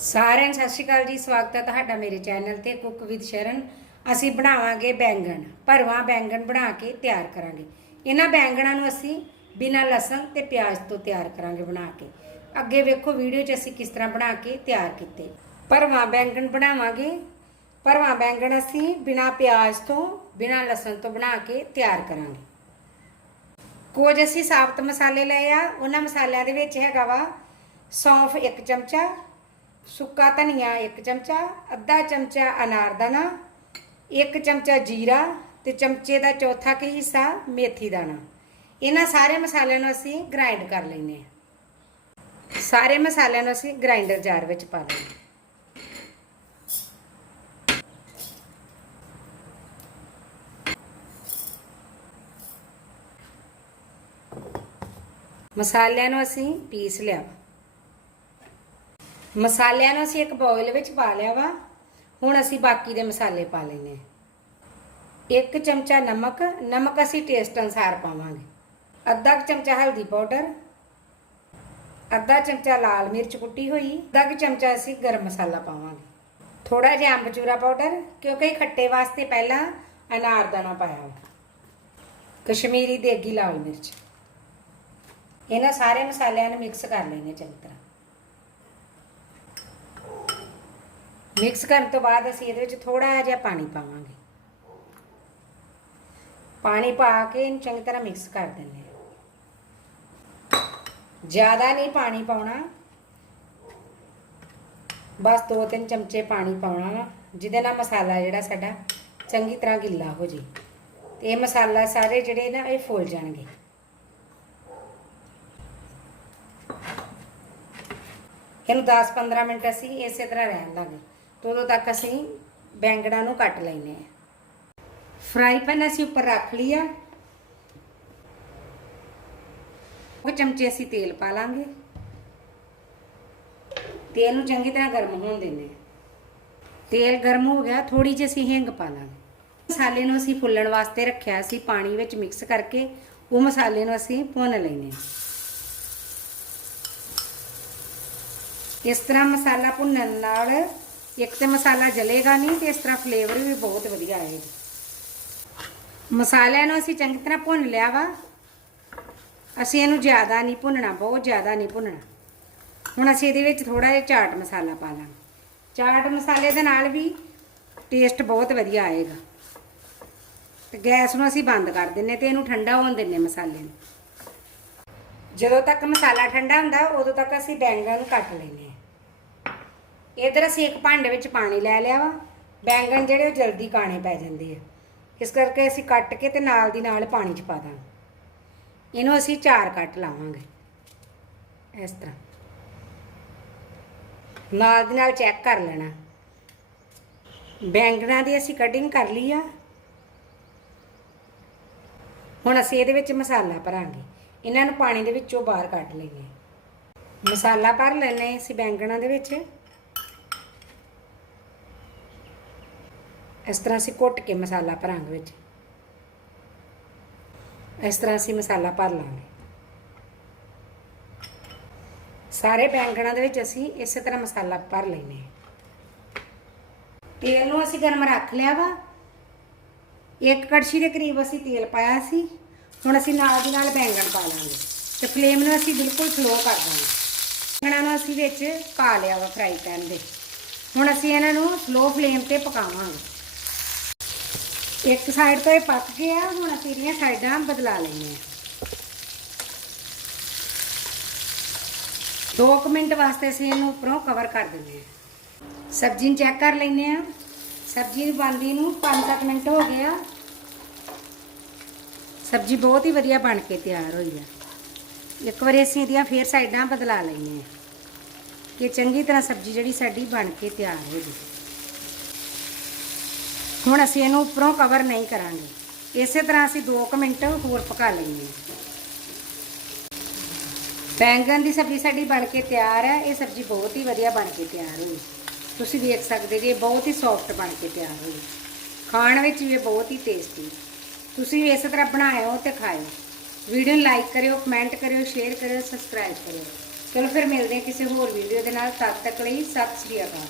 ਸਾਰਿਆਂ ਨੂੰ ਸਤਿ ਸ਼੍ਰੀ ਅਕਾਲ ਜੀ, ਸਵਾਗਤ ਹੈ ਤੁਹਾਡਾ ਮੇਰੇ ਚੈਨਲ ਤੇ ਕੁੱਕ ਵਿਦ ਸ਼ਰਨ। ਅਸੀਂ ਬਣਾਵਾਂਗੇ ਬੈਂਗਣ, ਭਰਵਾਂ ਬੈਂਗਣ ਬਣਾ ਕੇ ਤਿਆਰ ਕਰਾਂਗੇ। ਇਹਨਾਂ ਬੈਂਗਣਾਂ ਨੂੰ ਅਸੀਂ ਬਿਨਾਂ ਲਸਣ ਤੇ ਪਿਆਜ਼ ਤੋਂ ਤਿਆਰ ਕਰਾਂਗੇ ਬਣਾ ਕੇ। ਅੱਗੇ ਵੇਖੋ ਵੀਡੀਓ 'ਚ ਅਸੀਂ ਕਿਸ ਤਰ੍ਹਾਂ ਬਣਾ ਕੇ ਤਿਆਰ ਕੀਤੇ। ਭਰਵਾਂ ਬੈਂਗਣ ਬਣਾਵਾਂਗੇ। ਭਰਵਾਂ ਬੈਂਗਣ ਅਸੀਂ ਬਿਨਾਂ ਪਿਆਜ਼ ਤੋਂ, ਬਿਨਾਂ ਲਸਣ ਤੋਂ ਬਣਾ ਕੇ ਤਿਆਰ ਕਰਾਂਗੇ। ਕੁਝ ਅਸੀਂ ਸਾਬਤ ਮਸਾਲੇ ਲਏ ਆ। ਉਹਨਾਂ ਮਸਾਲਿਆਂ ਦੇ ਵਿੱਚ ਹੈਗਾ ਵਾ ਸੌਂਫ 1 ਚਮਚਾ ਸੁੱਕਾ ਧਨੀਆ 1 ਚਮਚਾ, ਅੱਧਾ ਚਮਚਾ ਅਨਾਰਦਾਨਾ 1 ਚਮਚਾ ਜੀਰਾ ਤੇ ਚਮਚੇ ਦਾ ਚੌਥਾ ਕੁ ਹਿੱਸਾ ਮੇਥੀ ਦਾਣਾ। ਇਹਨਾਂ ਸਾਰੇ ਮਸਾਲਿਆਂ ਨੂੰ ਅਸੀਂ ਗ੍ਰਾਈਂਡ ਕਰ ਲੈਨੇ ਆ ਸਾਰੇ ਮਸਾਲਿਆਂ ਨੂੰ ਅਸੀਂ ਗ੍ਰਾਈਂਡਰ ਜਾਰ ਵਿੱਚ ਪਾ ਲਾਂਗੇ ਮਸਾਲਿਆਂ ਨੂੰ ਅਸੀਂ ਪੀਸ ਲਿਆ। ਮਸਾਲਿਆਂ ਨੂੰ ਅਸੀਂ ਇੱਕ ਬੋਇਲ ਵਿੱਚ ਪਾ ਲਿਆ ਵਾ। ਹੁਣ ਅਸੀਂ ਬਾਕੀ ਦੇ ਮਸਾਲੇ ਪਾ ਲੈਨੇ ਇੱਕ ਚਮਚਾ ਨਮਕ ਨਮਕ ਅਸੀਂ ਟੇਸਟ ਅਨਸਾਰ ਪਾਵਾਂਗੇ। ਅੱਧਾ ਕੁ ਚਮਚਾ ਹਲਦੀ ਪਾਊਡਰ, ਅੱਧਾ ਚਮਚਾ ਲਾਲ ਮਿਰਚ ਕੁੱਟੀ ਹੋਈ, ਅੱਧਾ ਕੁ ਚਮਚਾ ਅਸੀਂ ਗਰਮ ਮਸਾਲਾ ਪਾਵਾਂਗੇ। ਥੋੜਾ ਜਿਹਾ ਅੰਬਚੂਰਾ ਪਾਊਡਰ, ਕਿਉਂਕਿ ਖੱਟੇ ਵਾਸਤੇ ਪਹਿਲਾਂ ਅਨਾਰਦਾਨਾ ਪਾਇਆ ਵਾ। ਕਸ਼ਮੀਰੀ ਦੇਗੀ ਲਾਲ ਮਿਰਚ। ਇਹਨਾਂ ਸਾਰੇ ਮਸਾਲਿਆਂ ਨੂੰ ਮਿਕਸ ਕਰ ਲੈਣੇ ਚੰਗੀ ਤਰ੍ਹਾਂ। ਮਿਕਸ ਕਰਨ ਤੋਂ ਬਾਅਦ ਅਸੀਂ ਇਹਦੇ ਵਿੱਚ ਥੋੜਾ ਜਿਹਾ ਪਾਣੀ ਪਾਵਾਂਗੇ। ਪਾਣੀ ਪਾ ਕੇ ਇਹਨੂੰ ਚੰਗੀ ਤਰ੍ਹਾਂ ਮਿਕਸ ਕਰ ਦਿੰਦੇ ਹਾਂ। ਜ਼ਿਆਦਾ ਨਹੀਂ ਪਾਣੀ ਪਾਉਣਾ। ਬਸ 2-3 ਚਮਚੇ ਪਾਣੀ ਪਾਉਣਾ ਵਾ, ਜਿਹਦੇ ਨਾਲ ਮਸਾਲਾ ਜਿਹੜਾ ਸਾਡਾ ਚੰਗੀ ਤਰ੍ਹਾਂ ਗਿੱਲਾ ਹੋ ਜੇ। ਤੇ ਇਹ ਮਸਾਲਾ ਸਾਰੇ ਜਿਹੜੇ ਨਾ ਇਹ ਫੁੱਲ ਜਾਣਗੇ। ਇਹਨੂੰ 10-15 ਮਿੰਟ ਅਸੀਂ ਇਸੇ ਤਰ੍ਹਾਂ ਰਹਿਣ ਲਾਂਗੇ। ਉਦੋਂ ਤੱਕ ਅਸੀਂ ਬੈਂਗਣਾ ਨੂੰ ਕੱਟ ਲੈਨੇ ਆ ਫਰਾਈ ਪੈਨ ਅਸੀਂ ਉੱਪਰ ਰੱਖ ਲਿਆ ਉਹ ਚਮਚੇ ਅਸੀਂ ਤੇਲ ਪਾ ਲਾਂਗੇ। ਤੇਲ ਨੂੰ ਚੰਗੀ ਤਰ੍ਹਾਂ ਗਰਮ ਹੋਣ ਦਿੰਦੇ ਆ ਤੇਲ ਗਰਮ ਹੋ ਗਿਆ ਥੋੜੀ ਜਿਹੀ ਅਸੀਂ ਹਿੰਗ ਪਾ ਲਾਂਗੇ। ਮਸਾਲੇ ਨੂੰ ਅਸੀਂ ਫੁੱਲਣ ਵਾਸਤੇ ਰੱਖਿਆ ਸੀ, ਪਾਣੀ ਵਿੱਚ ਮਿਕਸ ਕਰਕੇ, ਉਹ ਮਸਾਲੇ ਨੂੰ ਅਸੀਂ ਭੁੰਨ ਲੈਨੇ ਇਸ ਤਰ੍ਹਾਂ ਮਸਾਲਾ ਭੁੰਨਣ ਨਾਲ ਇੱਕ ਤੇ ਮਸਾਲਾ ਜਲੇਗਾ ਨਹੀਂ ਤੇ ਇਸ ਤਰ੍ਹਾਂ ਫਲੇਵਰ ਵੀ ਬਹੁਤ ਵਧੀਆ ਆਏਗਾ ਮਸਾਲਿਆਂ ਨੂੰ ਅਸੀਂ ਚੰਗੀ ਤਰ੍ਹਾਂ ਭੁੰਨ ਲਿਆ ਵਾ। ਅਸੀਂ ਇਹਨੂੰ ਜ਼ਿਆਦਾ ਨਹੀਂ ਭੁੰਨਣਾ, ਬਹੁਤ ਜ਼ਿਆਦਾ ਨਹੀਂ ਭੁੰਨਣਾ। ਹੁਣ ਅਸੀਂ ਇਹਦੇ ਵਿੱਚ ਥੋੜਾ ਜਿਹਾ ਚਾਟ ਮਸਾਲਾ ਪਾ ਲਾਂਗੇ ਚਾਟ ਮਸਾਲੇ ਦੇ ਨਾਲ ਵੀ ਟੇਸਟ ਬਹੁਤ ਵਧੀਆ ਆਏਗਾ। ਤੇ ਗੈਸ ਨੂੰ ਅਸੀਂ ਬੰਦ ਕਰ ਦਿੰਨੇ ਤੇ ਇਹਨੂੰ ਠੰਡਾ ਹੋਣ ਦਿੰਨੇ ਮਸਾਲੇ ਨੂੰ। ਜਦੋਂ ਤੱਕ ਮਸਾਲਾ ਠੰਡਾ ਹੁੰਦਾ, ਉਦੋਂ ਤੱਕ ਅਸੀਂ ਬੈਂਗਣ ਨੂੰ ਕੱਟ ਲੈਨੇ ਆ ਇਧਰ ਅਸੀਂ ਇੱਕ ਭਾਂਡੇ ਵਿੱਚ ਪਾਣੀ ਲੈ ਲਿਆ ਵਾ, ਬੈਂਗਣ ਜਿਹੜੇ ਉਹ ਜਲਦੀ ਕਾਣੇ ਪੈ ਜਾਂਦੇ ਆ। ਇਸ ਕਰਕੇ ਅਸੀਂ ਕੱਟ ਕੇ ਤੇ ਨਾਲ ਦੀ ਨਾਲ ਪਾਣੀ 'ਚ ਪਾ ਦਾਂਗੇ। ਇਹਨੂੰ ਅਸੀਂ ਚਾਰ ਕੱਟ ਲਾਵਾਂਗੇ। ਇਸ ਤਰ੍ਹਾਂ। ਨਾਲ ਦੀ ਨਾਲ ਚੈੱਕ ਕਰ ਲੈਣਾ। ਬੈਂਗਣਾਂ ਦੀ ਅਸੀਂ ਕਟਿੰਗ ਕਰ ਲਈ ਆ। ਹੁਣ ਅਸੀਂ ਇਹਦੇ ਵਿੱਚ ਮਸਾਲਾ ਭਰਾਂਗੇ। ਇਹਨਾਂ ਨੂੰ ਪਾਣੀ ਦੇ ਵਿੱਚੋਂ ਬਾਹਰ ਕੱਢ ਲਈਏ। ਮਸਾਲਾ ਭਰ ਲੈਣੇ ਅਸੀਂ ਬੈਂਗਣਾਂ ਦੇ ਵਿੱਚ। ਇਸ ਤਰ੍ਹਾਂ ਅਸੀਂ ਘੁੱਟ ਕੇ ਮਸਾਲਾ ਭਰਾਂਗੇ ਵਿੱਚ। ਇਸ ਤਰ੍ਹਾਂ ਅਸੀਂ ਮਸਾਲਾ ਭਰ ਲਾਂਗੇ। ਸਾਰੇ ਬੈਂਗਣਾਂ ਦੇ ਵਿੱਚ ਅਸੀਂ ਇਸੇ ਤਰ੍ਹਾਂ ਮਸਾਲਾ ਭਰ ਲੈਨੇ ਤੇਲ ਨੂੰ ਅਸੀਂ ਗਰਮ ਰੱਖ ਲਿਆ ਵਾ। ਇੱਕ ਕੜਛੀ ਦੇ ਕਰੀਬ ਅਸੀਂ ਤੇਲ ਪਾਇਆ ਸੀ। ਹੁਣ ਅਸੀਂ ਨਾਲ ਦੀ ਨਾਲ ਬੈਂਗਣ ਪਾ ਲਾਂਗੇ ਤੇ ਫਲੇਮ ਨੂੰ ਅਸੀਂ ਬਿਲਕੁਲ ਸਲੋ ਕਰ ਦਾਂਗੇ। ਬੈਂਗਣਾਂ ਨੂੰ ਅਸੀਂ ਵਿੱਚ ਪਾ ਲਿਆ ਵਾ ਫਰਾਈ ਪੈਨ ਦੇ। ਹੁਣ ਅਸੀਂ ਇਹਨਾਂ ਨੂੰ ਸਲੋ ਫਲੇਮ ਤੇ ਪਕਾਵਾਂਗੇ। ਇੱਕ ਸਾਈਡ ਤੋਂ ਇਹ ਪੱਕ ਗਿਆ, ਹੁਣ ਅਸੀਂ ਇਹਦੀਆਂ ਸਾਈਡਾਂ ਬਦਲਾ ਲੈਂਦੇ ਹਾਂ। 2 ਮਿੰਟ ਵਾਸਤੇ ਅਸੀਂ ਇਹਨੂੰ ਉੱਪਰੋਂ ਕਵਰ ਕਰ ਦਿੰਦੇ ਹਾਂ। ਸਬਜ਼ੀ ਨੂੰ ਚੈੱਕ ਕਰ ਲੈਂਦੇ ਹਾਂ। ਸਬਜ਼ੀ ਬਣਦੀ ਨੂੰ 5-7 ਮਿੰਟ ਹੋ ਗਏ ਆ। ਸਬਜ਼ੀ ਬਹੁਤ ਹੀ ਵਧੀਆ ਬਣ ਕੇ ਤਿਆਰ ਹੋਈ ਆ। ਇੱਕ ਵਾਰੀ ਅਸੀਂ ਇਹਦੀਆਂ ਫੇਰ ਸਾਈਡਾਂ ਬਦਲਾ ਲੈਂਦੇ ਕਿ ਚੰਗੀ ਤਰ੍ਹਾਂ ਸਬਜ਼ੀ ਜਿਹੜੀ ਸਾਡੀ ਬਣ ਕੇ ਤਿਆਰ ਹੋ ਗਈ ਹੁਣ ਅਸੀਂ ਇਹਨੂੰ ਉੱਪਰੋਂ ਕਵਰ ਨਹੀਂ ਕਰਾਂਗੇ। ਇਸੇ ਤਰ੍ਹਾਂ ਅਸੀਂ 2 ਮਿੰਟ ਹੋਰ ਪਕਾ ਲੈਂਦੇ ਹਾਂ। ਬੈਂਗਣ ਦੀ ਸਬਜ਼ੀ ਸਾਡੀ ਬਣ ਕੇ ਤਿਆਰ ਹੈ। ਇਹ ਸਬਜ਼ੀ ਬਹੁਤ ਹੀ ਵਧੀਆ ਬਣ ਕੇ ਤਿਆਰ ਹੋਈ। ਤੁਸੀਂ ਦੇਖ ਸਕਦੇ ਜੀ, ਇਹ ਬਹੁਤ ਹੀ ਸੌਫਟ ਬਣ ਕੇ ਤਿਆਰ ਹੋਈ। ਖਾਣ ਵਿੱਚ ਵੀ ਇਹ ਬਹੁਤ ਹੀ ਟੇਸਟੀ ਤੁਸੀਂ ਵੀ ਇਸੇ ਤਰ੍ਹਾਂ ਬਣਾਇਓ ਤੇ ਖਾਓ ਵੀਡੀਓ ਨੂੰ ਲਾਈਕ ਕਰਿਓ ਕਮੈਂਟ ਕਰਿਓ ਸ਼ੇਅਰ ਕਰਿਓ ਸਬਸਕ੍ਰਾਈਬ ਕਰਿਓ। ਚਲੋ ਫਿਰ ਮਿਲਦੇ ਹਾਂ ਕਿਸੇ ਹੋਰ ਵੀਡੀਓ ਦੇ ਨਾਲ। ਤਦ ਤੱਕ ਲਈ ਸਤਿ ਸ਼੍ਰੀ ਅਕਾਲ।